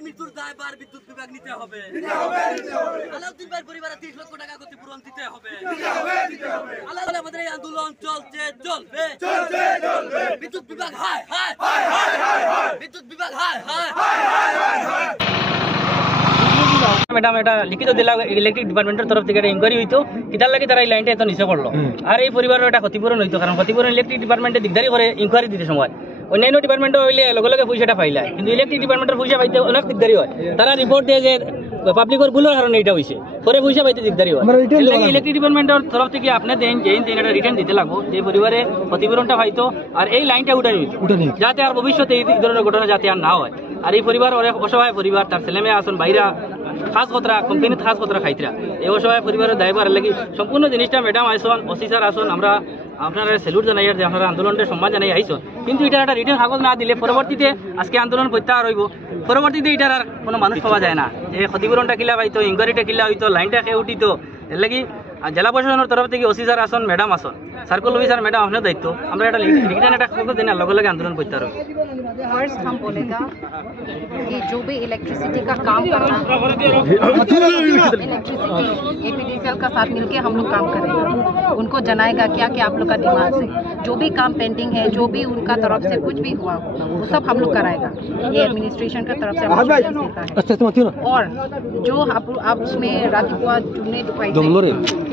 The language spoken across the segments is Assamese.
ভাইয়ের মৃত্যুর দায়ভার বিদ্যুৎ বিভাগ নিতে হবে। আলাউদ্দিন ভাইয়ের পরিবারে 30 লক্ষ টাকা ক্ষতিপূরণ দিতে হবে। আলাদা আমাদের এই আন্দোলন চলছে চলবে। বিদ্যুৎ বিভাগ হায় হায়, বিদ্যুৎ বিভাগ হায় হায়। ম্যাডাম এটা লিখিত দিলা ইলেকট্রিক ডিপার্টমেন্টের তরফ থেকে একটা ইনকোয়ারি হইতো কিতার লাগে তারা এই লাইনটা এত নিচে করলো আর এই পরিবারের একটা ক্ষতিপূরণ হইতো কারণ ক্ষতিপূরণ ইলেকট্রিক ডিপার্টমেন্টে দিকদারি করে ইনকোয়ারি দিতে সময় অন্যান্য ডিপার্টমেন্টে হইলে লগে লগে পয়সাটা পাইলা কিন্তু ইলেকট্রিক ডিপার্টমেন্টের পয়সা পাইতে অনেক দিকদারি হয় তারা রিপোর্ট দিয়ে যে পাবলিকের ভুলের কারণে এটা হইছে পরে পয়সা পাইতে দিকদারি হয় ইলেকট্রিক ডিপার্টমেন্টের তরফ থেকে আপনি দেন একটা রিটার্ন দিতে লাগবো যে পরিবারে ক্ষতিপূরণটা পাইতো আর এই লাইনটা উঠানি যাতে আর ভবিষ্যতে এই ধরনের ঘটনা যাতে আর না হয় আর এই পরিবার অনেক অসহায় পরিবার তার ছেলেমেয়ে আসুন বাইরা খাস খতরা কোম্পানির খাস খতরা খাইতরা এই অসহায় পরিবারের দায়ভার লাগি সম্পূর্ণ জিনিসটা ম্যাডাম আইসন ওসি স্যার আসুন আমরা আপনারা স্যালুট জানাই যে আপনারা আন্দোলনের সম্মান জানাই আইসন কিন্তু এটা একটা রিটার্ন কাগজ না দিলে পরবর্তীতে আজকে আন্দোলন প্রত্যাহার হইব পরবর্তীতে এটার আর কোনো মানুষ পাওয়া যায় না এই ক্ষতিপূরণটা কিলা পাইতো ইনকোয়ারিটা কিলা হইতো লাইনটা খেয়ে উঠিত এর লাগি জেলা প্রশাসনের তরফ থেকে ওসি স্যার আসন ম্যাডাম আসন সার্কল অফিসার मैडम আপনার দায়িত্ব আমরা এটা রিটার্ন একটা কাগজ দেন লগে লগে आंदोलन প্রত্যাহার হবে फर्स्ट हम बोलेगा कि जो भी इलेक्ट्रिसिटी का काम करना एपीडीसीएल का साथ मिलके हम लोग काम करेंगे उनको जनाएगा क्या क्या आप लोग का डिमांड है जो भी काम पेंडिंग है जो भी उनका तरफ से कुछ भी हुआ वो सब हम लोग कराएगा ये एडमिनिस्ट्रेशन का तरफ से और जो आप उसमें रातिपुआ जुने दुपाई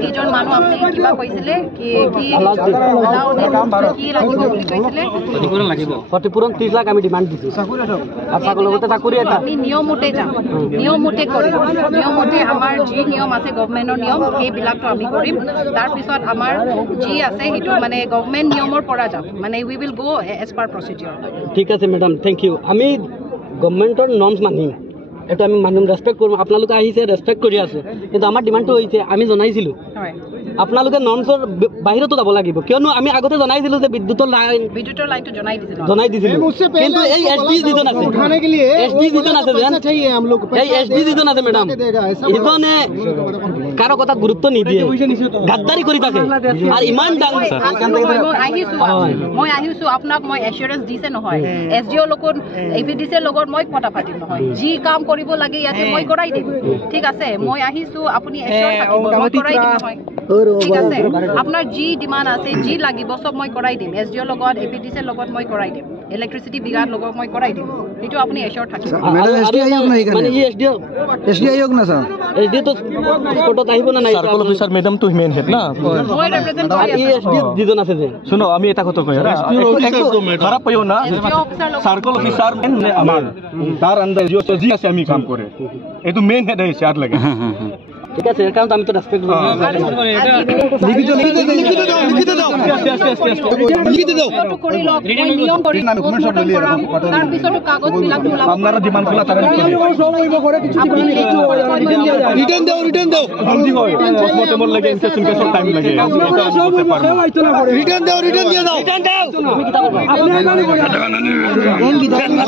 এই জন মানুহ আপনি কিবা কৈছিলে কি কি লাগিব বুলি কৈছিলে ক্ষতিপূরণ 30 লাখ আমি ডিমান্ড দিছি আপনার লগতে চাকরি এটা আপনি নিয়মমতে যাম নিয়মমতে কৰিম নিয়মমতে আমাৰ যি নিয়ম আছে গভৰ্ণমেণ্টৰ নিয়ম এই বিলাকটো আমি কৰিম তাৰ পিছত আমাৰ যি আছে হেতু মানে গভৰ্ণমেণ্ট নিয়মৰ পৰা যাম মানে we will go as per procedure ঠিক আছে ম্যাডাম থ্যাংক ইউ আমি গভৰ্ণমেণ্টৰ নৰ্মস মানিম এটা আমি মানুহ ৰেসপেক্ট কৰব আপনাদেৰ আহিছে ৰেসপেক্ট কৰি আছে কিন্তু আমাৰ ডিমান্ডটো হইছে আমি জনাইছিলো আপোনালোকে নৰ্মসৰ বাহিৰতো যাব লাগিব কিয়নো আমি আগতে জনাইছিলো যে বিদ্যুতৰ লাইনটো জনাই দিছিলো কিন্তু এই এসডি দিজন আছে উঠানে के लिए एसडी দিজন আছে জান चाहिए हम लोग এই एसडी দিজন আছে ম্যাডাম ইতনে কারো কথা গুরুত্ব নিদিয়ে গাদ্দারি কৰি থাকে আৰ ইমান ডাঙৰ মই আহিছো আপোনাক মই এসুৰেন্স দিছে নহয় এসডিও লগত এপিডিসিৰ লগত মই কথা পাতিম নহয় যি কাম কৰিব লাগে ইয়াতে মই কৰাই দিম ঠিক আছে মই আহিছো আপুনি এসুৰ থাকিব মই কৰাই দিম নহয় ঠিক আছে আপনাৰ জি ডিমান্ড আছে জি লাগিব সব মই কৰাই দিম এসডিও লগত এপিডিসিৰ লগত মই কৰাই দিম ইলেক্ট্ৰিসিটি বিভাগৰ লগত মই কৰাই দিম এটো আপুনি এসুৰ থাকিব এসডি আয়োগ নাই মানে ই এসডি আয়োগ না স্যার এসডি তো কোর্টত আহিব না নাই সার্কল অফিসার ম্যাডাম তো মেন হেড না মই রিপ্রেজেন্ট করি ই এসডি দিজন আছে যে শুনো আমি এটা কথা কই খারাপ পাইও না সার্কল অফিসার আমার তার আন্ডার জি আছে আমি কাম করে এটো মেন হেড আছে আর লাগে ঠিক আছে এর কারণে আমি তো রেসপেক্ট করি লিখিত দাও ফটো কৰি লওক নিয়ম কৰি তাৰ পিছত কাগজ বিলাক ওলাব আপনারা ডিমান্ড করা তারা রিটার্ন দাও জলদি হয় পোস্টমর্টম লাগে ইনফেকশন কেসের টাইম লাগে রিটার্ন দাও তুমি কি করবে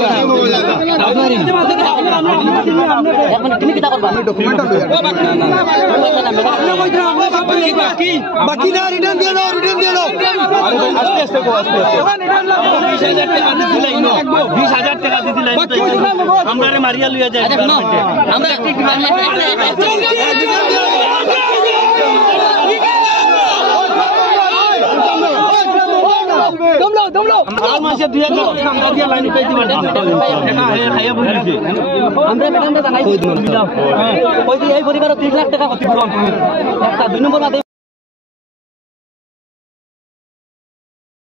তুমি কি করবে ডকুমেন্ট বাকি না রিটার্ন দিয়ে দাও আস্তে আস্তে 20,000 টাকা দিলাই না 20,000 টাকা দিলাই আমরারে মারিয়া লইয়া যায় আমরা একটি দমলো আমরা মাসে 2000 আমরা দিয়া লাইন উঠাই দিবা টাকা খাইয়া বলছি আমরা ম্যাডামটা জানাই কই দিই এই পরিবার 30 লাখ টাকা ক্ষতিপূরণ একটা 2 নম্বর